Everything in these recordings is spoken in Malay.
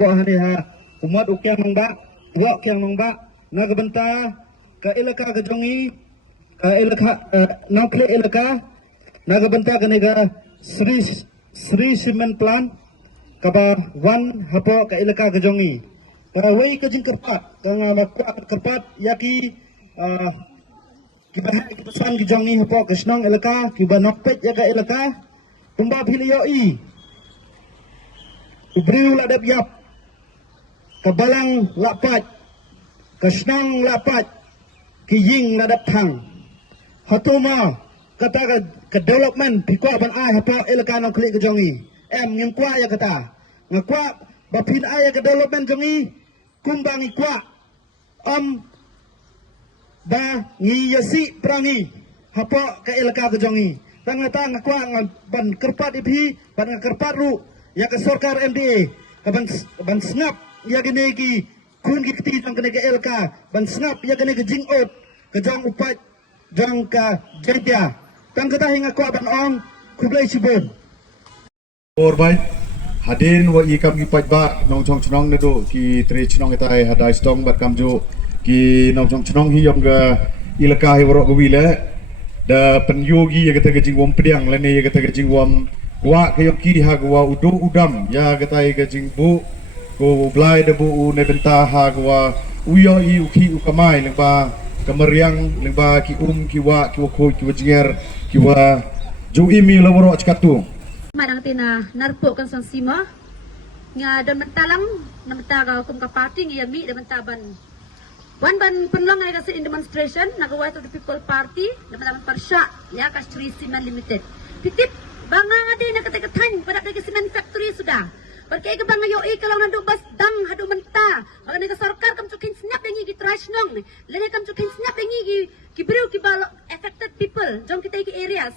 Hari ha umat ukiang nongba wak kiang nongba nagabenta ka ilaka gajongi ka ilaka nokle ilaka nagabenta kanega Sri Cement Plant kaba wan hapo ka ilaka gajongi ka wei ka jing kerpat ka kerpat yaki kiba keputusan gajongi hapo ka snong ilaka kiba nokpet yaga ilaka tumba philio I ubriu ladap yap kabalang lapat kasnang lapat kiying ladap thang hatuma kata ke development pikwa ban ai hapa elaka nang klik kejongi ngim kwa ya kata ngakwa bapin ai ke development jongi kumbang ikwa ba ngi yasi prangi hapa ke elaka kejongi tangata ngakwa ban kerpat ipi ban kerpat ru ya ke sorkar MDA ban snap ya gene ki kun ki ti tang kene ke LK ban snap ya gene ke jingot ke jong upat jong ka jetia tang kata hinga ko ban ong kublai sibon or bai hadin wa I kam ki pat ba nong chong chnong ne do ki tre chnong tai hadai stong bat kam jo ki nong chong chnong hi yom ga ilaka hi woro go wile da penyogi ya kata ke jingwom pediang lene ya kata ke jingwom wa ke yoki ha gwa udu udam ya kata ke jingbu ko blai debu ne benta ha gwa uyo I uki ukamai lengba kamariang lengba ki ki wa ko ki wajinger ki wa ju imi lawro chkatu madang tina narpo kan sang sima nga dan mentalang na mentaga kum ka party nga mi da mentaban wan ban penlong ay kasi in demonstration nagawa to the people party na mentaban parsya ya ka Sri Cement Limited pitip banga nga din nakatikatan pada ka cement factory sudah Perkaya ke bang ayo kalau nandu bas dang hadu menta. Maka nega sarkar kam cukin snap yang gi trash nong. Lene kam cukin snap yang gi beriu ki balo affected people. Jom kita ki areas.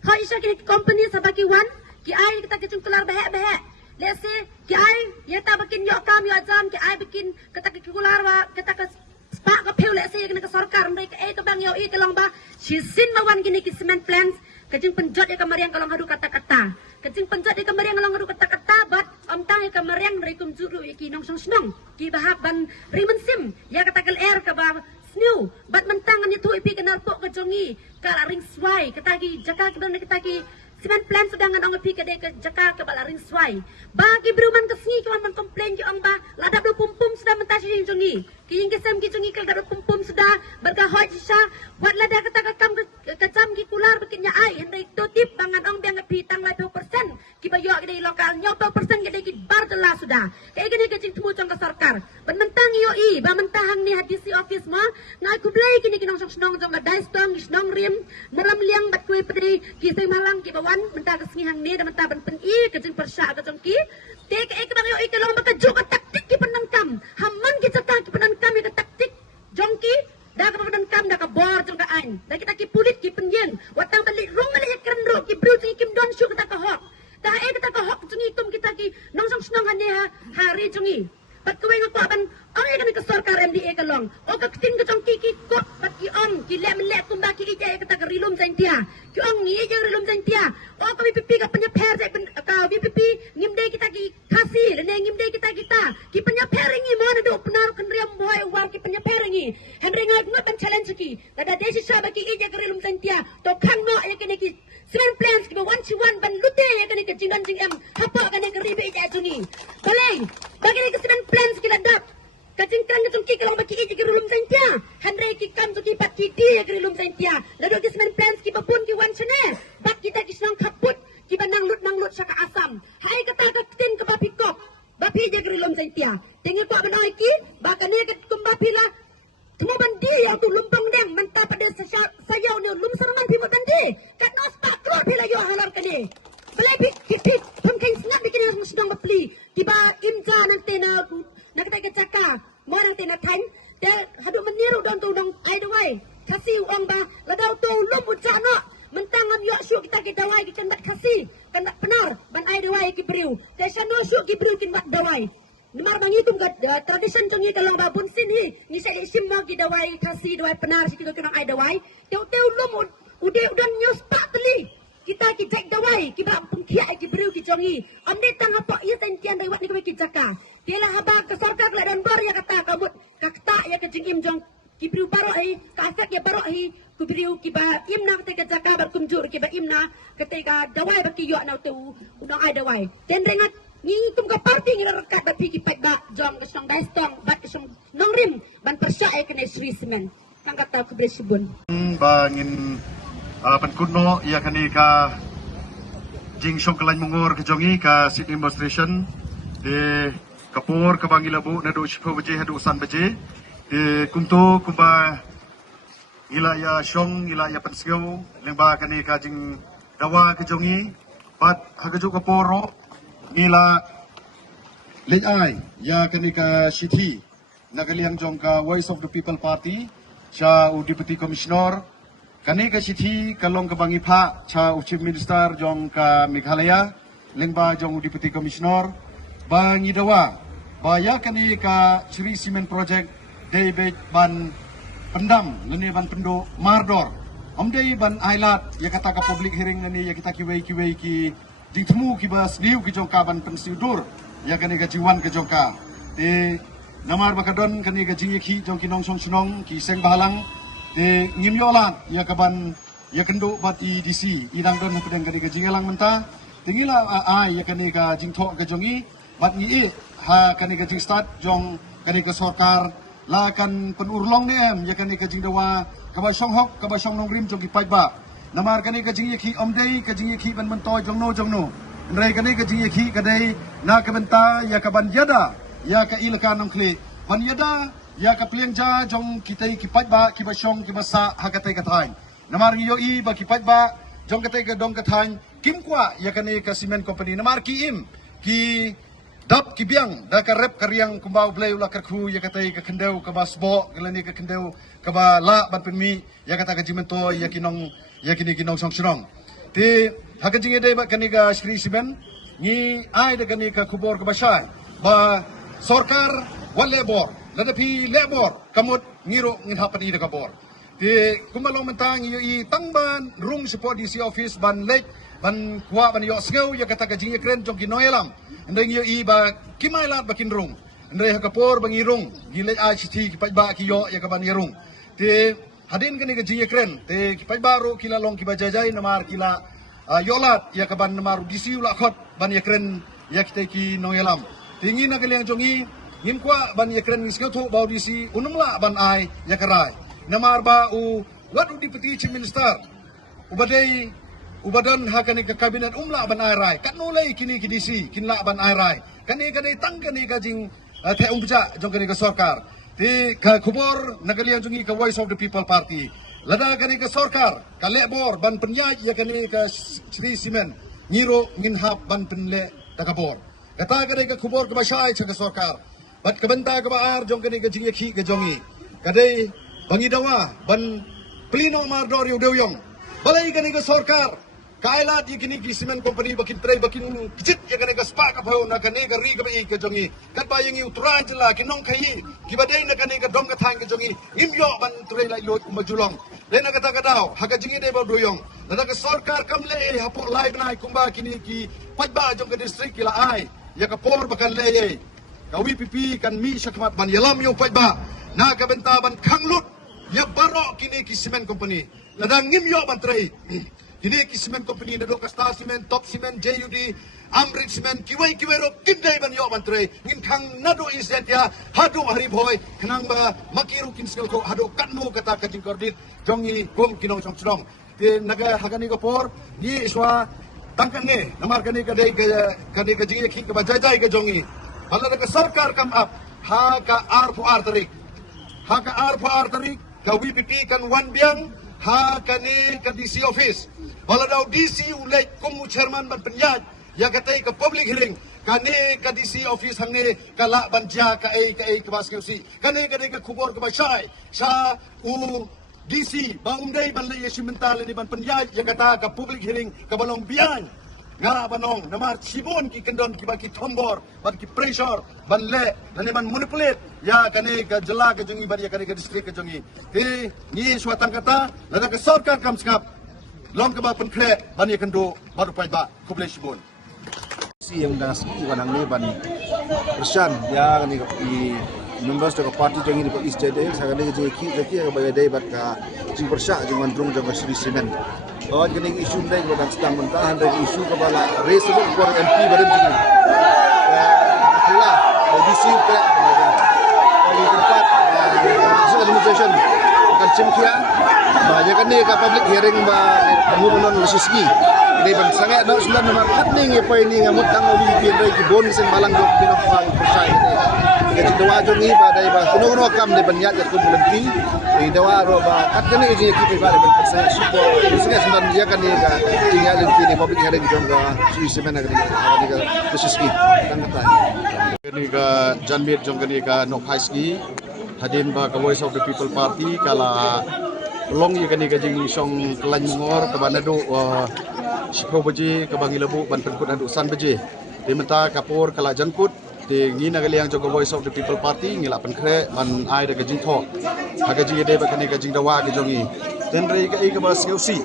Kau isya ki company sabaki one ki ai kita kecung kelar behek. Let's say ki ai ya ta bikin yo kam yo jam ki ai bikin kita ki kelar wa kita ke spa ka peu let's say nega sarkar mereka ke bang yo kalau ba sisin mawan gini ki cement plants kecing penjot ya kamariang kalau ngadu kata-kata. Kecing penjat di kamariang kalau ngadu kata-kata bat tang ya kamariang rikum juru iki nong snong ki bahap ban rimensim ya katakel air ka ba snew bat mentangan itu ipi kenal pok ke jongi ka ring swai katagi jaka ke bang katagi cement plant sedangan ong ipi ke de ke jaka ke ba ring swai bagi beruman ke sngi ke man komplain ki ong ba ladap do pumpum sudah mentasi jongi ki yang kesem ki jongi ke ladap pumpum sudah bergahoj sha wat lada kata kam kecam ki kular bikinnya ai hendai totip bangan ong biang pi tang 20% ki bayo ke lokal nyo 20% ke ki bar telah sudah kayak gini kecing temu cong ke sarkar mentang yo I ba mentahang ni hadisi office ma ngai ku blai kini kinong snong jong ga dai stong snong rim meram liang bat kue pedri ki sai malang ki bawan mentang ke hang ni da mentang ban pen I kecing persya ke jong ki tek ek bang yo I ke long ba ke jo taktik ki penangkam hamman ki cakap ki penangkam ki taktik jong ki dah ke badan kam dah ke bor jong ka an dah kita ki pulit ki penjeng watang balik rong balik keren ro ki bru kim don syu kita ke hok dah kita ke hok jungi tum kita ki nong song snong han hari jungi pat kuwe ngako ban ong kan ke sarkar MDA ka long o ka tin ka jong ki kok pat ki ong ki lem le kum ba ki ija kita ke rilum zain tia ki ong ni ija rilum zain tia o ka pipi ka penya pher zai ka pipi ngimde kita ki khasi le ngimde kita ki penya pheringi mo na do penar kan riam boy war ki penya pheringi henry ngai ngot ban challenge ki dada desi saba ki ija ke rilum zain tia to khang no ya kene ki cement plants ki ba 1 ban lute ya kene ke jingan jing em hapa kene ke ribe ija jungi boleh bagi ni ke cement plants ki ladap kacing kan kacung ki kalau baki iji gerulum zaintia handrai ki kam tu ki pat ki ti gerulum zaintia lado ki cement plants ki babun ki wan chane bat kita ki senang kaput ki banang lut saka asam hai kata ka tin ke bapi kok bapi je gerulum zaintia tengok ko banoi ki bakane ke kumbapi la tumo bandi yang tu lumpang deng menta pada sayau ni lum serangan pi bandi kat nos pak kro pi la yo halar kene boleh pi pun kain snap bikin yang sedang bapli tiba imja nanti na kita ke caka mo nang tinathan te hadu meniru don tu dong ai dawai kasi uang ba ladau tu lum ucano mentang am yo su kita dawai ki kandat kasi kandat penar ban ai dawai ki briu te sano su ki briu kin wat dawai nemar bangi jongi tum ga tradition jongi kalau ba bun sin hi ni sa isim mo gidawai kasi dawai penar si kita ai dawai teu lum udah news patli kita kijak dawai kiba pengkia ki beriu ki jongi amde tang apa ia sentian dawai ni ki jaka tela haba ke sorkar la dan bar ya kata kabut kakta ya ke jingim jong ki beriu baro ai kafek ya baro ai ku beriu kiba imna ke jaka bar kumjur kiba imna ketika dawai baki yo na teu unang ai dawai den rengat ni tum ka party ni rekat bat piki pat ba jong ke song bestong bat ke song nongrim ban persya ai kene Sri Semen kang kata ku bersibun bangin penkuno ia kani ka jing syong kelany mungur ke jongi ka sit demonstration de kapur ke bangi labu na do chipo beje hadu san beje de kumto kumba ila ya syong ila ya penseu lemba kani ka jing dawa ke jongi pat hagaju kaporo ila lejai ya kani ka city nagaliang jong ka Voice of the People Party cha Deputy Commissioner kani ka city kalong ka bangi pha cha Chief Minister jong ka Meghalaya lengba jong Deputy Commissioner bangi dawa baya kani ka Sri Cement Project David ban pendam leni ban pendo mardor amdei ban ailat ya kata ka public hearing ni ya kita kiwei ki jing temu ki bas diu ki jong ka ban pensiudur ya kani ka jiwan ke jong ka te namar bakadon kani ka jing ki jong ki nong song sunong ki seng bahalang de ngimyolan ya kaban ya kendo bat DC idang don pedang kani ka jingelang menta tingila ai ya kani ka jingtho ka jongi bat ngiil ha kani ka jing start jong kani ka sorkar la kan penurlong ni ya kani ka jing dawa ka ba song hok ka ba song nongrim jong ki pai ba namar kani ka jing ki omdei ka jing ki ban mentoy jong no ndrai kani ka jing ki ka dei na ka benta ya ka ban yada ya ka ilka nong kli ban yada ya kapliang ja jong kita kipat ba kibasyong kibasa hakatai katain namar ngiyo i ba kipat ba jong katai ka dong katain kim kwa ya kani ka cement company namar ki im ki dap kibiang da ka rep karyang kumbau blay ula karku ya katai ka kendeu ka basbo kelani ka kendeu ka ba la ban penmi ya kata ka jimento ya kini kinong song sunong ti hakajing ide ba kani ka Sri Cement ni ai da kani ka kubor ka basay ba sorkar wal labor ladapi labor kamut ngiro ngin hapan ida kabor ti kumalong mentang i tangban rung support DC office ban lek ban kwa ban yo sngeu ya kata ka jing kren jong kinoelam ndeng yo i ba kimailat bakin rung ndre hakapor bang irung gile ICT ki ba ki yo ya ka ban irung ti hadin kani ka jing kren ti ki ba ro kila long ki ba jajai namar kila yolat ya ka ban namar DC ula khot ban ya kren ya kita ki noelam tingi na kaliang jongi ngim kwa ban ya kren ngis tu bau disi unumla ban ai ya karai namar ba u wat u Deputy Chief Minister ubadai ubadan hakani ka kabinet umla ban ai rai kat nolai kini ki disi kinla ban ai rai kani tang kani ka jing the umpja jong kani ka sorkar ti ka khubor nagaliang jungi ka Voice of the People Party lada kani ka sorkar ka lebor ban penyaj ya kani ka Sri Cement ngiro ngin hap ban penle takabor kata kani ka khubor ka basai cha ka sorkar bat kabenta ka baar jong kani ka jing ki ka jongi kadai bangi dawa ban plino mardor yu dewyong balai kani ka sorkar kaila di kini ki cement company bakin tray bakin kicit ya kani ka spa ka phau na kani ka ri ka bai ka jongi kat ba yang utran jela kinong khai ki badai na kani ka dong ka thang ka jongi imyo ban tray lai lot kumajulong le na kata kadao haka jingi de ba doyong na ka sorkar kamle hapo live na kumba kini ki pajba jong ka district kila ai ya ka por bakan le ka WPP kan mi syakmat ban yalam yung pajba na ka benta ban khanglut ya baro kini ki cement company ladang ngimyo ban tray kini ki cement company na do ka Star Cement Top Cement JUD Amrit Cement kiwai ro kindai ban yo ban tray ngin khang nado inset ya hadu hari boy khnang ba makiru kin skill ko hadu katno kata ka jing kordit jongi gom kinong chong chong ti naga hagani ko por ni iswa tangkan nge namar kani ka dai ka jing ki ka bajai ka jongi hala ka sarkar kam up ha ka R4R tarik ha ka R4R tarik ka WPP kan wan biang ha kani ka DC office hala daw DC ulay kumu chairman ban penyaj ya katai ka public hearing kani ka DC office hangne kala banja ka ai ka baskeusi kani ka kubor ka basai sa u DC ba umdai ban lay simental ni ban penyaj ya kata ka public hearing ka balong biang nga banong namar sibon ki kendon ki baki tombor ban ki pressure ban le dan ban manipulate ya kane ka jela ka jongi ban ya kane ka district ka jongi te ni suatang kata lada ka sarkar kam skap long ka ba pen kle ban ya kendo baru pai ba kuble sibon si yang dah si wanang ni ban persian ya ni i members of party jangi di East Jadel sagale je ki ki ka bayar dai bat ka jing persya jing mandrung jang Sri Semen oh gini isu dai ko dan sedang mentah dan isu ka bala race ko MP badan jing lah DC ka bagi tempat administration kan cimkia banyak kan ni ka public hearing ba pengumuman lesisgi ni bang sangat nak sudah nomor ning apa ini ngamut tang obi dai ki bon sing malang dok pinang persya ini jadi dawa jongi ba dai ba kuno kam de ban yat ko bulanti e dawa ro ba kat ni je ki ba ban persen support sing sendan dia kan ni ga tinga le ni public hearing jongga Sri Semen agri ga khususki kan kata ni ga janmit jong ni ga nok haiski hadin ba ka Voice of the People Party kala long ye kan ni ga jing song kelan ngor ka banado Shiko baje ka bangilabu ban penkut adu san baje dementa kapur kala jankut di ngina kali yang jaga Voice of the People Party ngila penkre man ai da gajing tho hagaji de ba kani gajing dawa ke jongi ten rei ka ba seusi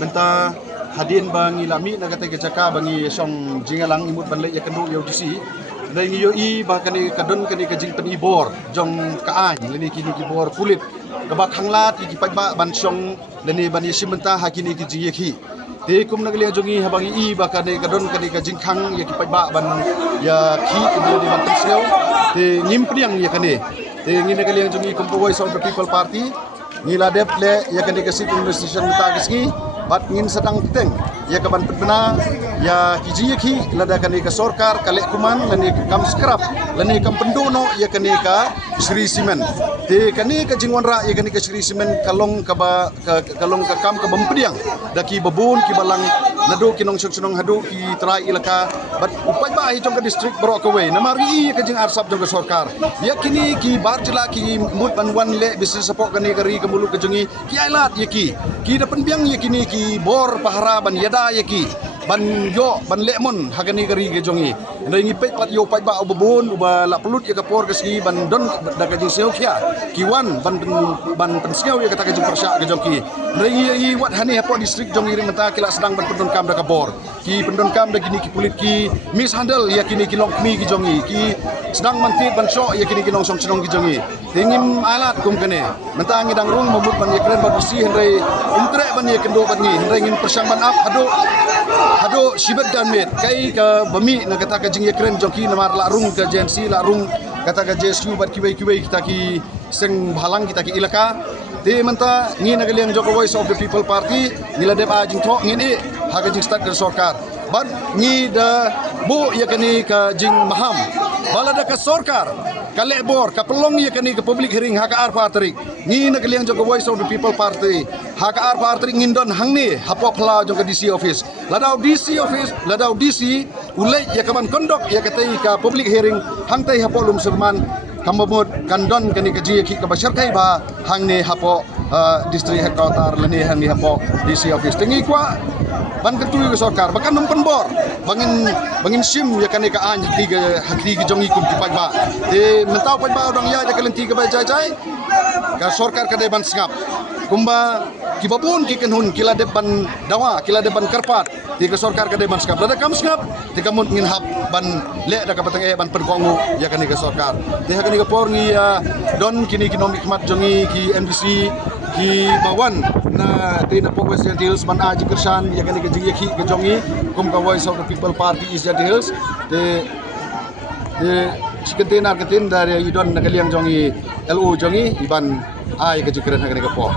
benta hadin bang ngilami na kate jaka bangi song jingalang imut ban le ya kendu yo disi dai ngi yo i ba kani kadon kani gajing pen ibor jong ka ai leni kini ki bor kulit ka ba khanglat ki pai ba ban song leni ban yesim benta hakini ki ji ki te kum nagli jongi habangi i ba kane kadon kane ka jingkhang ya ki pai ba ban ya ki ke di ban tseu te nim priang ya kane te ngi nagli jongi kum Voice of the People Party ngila dep le ya kane ka sit investigation ta kisgi bat ngin sedang teng ya ka ban pena ya ki ji ki lada kane ka sarkar kale kuman lani kam scrap lani kam pendono ya kane ka Sri Semen te kane ka jingwan ra ya kane ka Sri Semen kalong ka ba kalong ka kam ka bampriang daki babun ki balang nado kinong sunong hadu ki trai ilaka bat upai ba hi jong ka district bro ka we namari ka jing arsap jong ka sarkar ya kini ki bar jela ki mut banwan le business support kane kari ka mulu ka jongi ki ailat ya ki dapan biang ya kini ki bor pahara ban yada ya ki ban yo ban lemon hagani kari ke jongi ndai ngi pet pat yo pai ba obon uba la pelut ya kapor ke ski ban don daga jing seo kia kiwan ban pensiau ya kata ke jing persya ke jongi ndai ngi wat hani hapo district jongi ring mata kila sedang ban pendon kam daga bor ki pendon kam da gini ki pulit ki mishandle ya kini ki long mi ki jongi ki sedang mantit ban syo ya kini ki nong song chenong ki jongi tingim alat kum kene mata ngi dang rung mabut ban ya kren ban bersih ndai umtre ban ya kendo ban ngi ndai ngin persyang ban ap hado sibat dan met kai ka bami na kata ka jing kren joki namar la rung ka JMC la rung kata ka JSU bat kiwai kita ki seng halang kita ki ilaka te menta ngi na galiang joko Voice of the People Party ngila dep a jing tho ngin e ha ka jing start ka sarkar ban ngi da bu ya kani ka jing maham balada ka sarkar kale bor ka pelong ya kani ka public hearing ha ka ar patrik ngi na galiang joko Voice of the People Party ha ka ar patrik ngindon hangni hapo phla jong ka DC office ladau DC ulai ya kaman kondok ya katai ka public hearing hangtai hapo lum serman kamamut kandon kani ka ji ki ka bashar kai ba hangni hapo district headquarter lani hangni hapo DC office tengi kwa ban ketui ke sarkar bahkan numpen bor bangin sim ya kani ka an hakri ki jongi kum ki pai ba te mentau pai ba dong ya kalenti ka ba jai ka sarkar ka dai ban singap kumba kibabun ki kenhun kila depan dawa kila depan karpat di ke sarkar ka dai ban singap da kam singap te kamun ngin hap ban le da ka patang ban perkongu ya kani ka sarkar te ha kani ka por ngi don kini economic mat jongi ki MDC ki bawan na tina Pogwes Hills man aji kersan ya kani ke jingi ke jongi kum ka Voice of the People Party is Hills de sekentin arketin dari idon nakaliang jongi LU jongi iban ai ke jikren ha kani ka por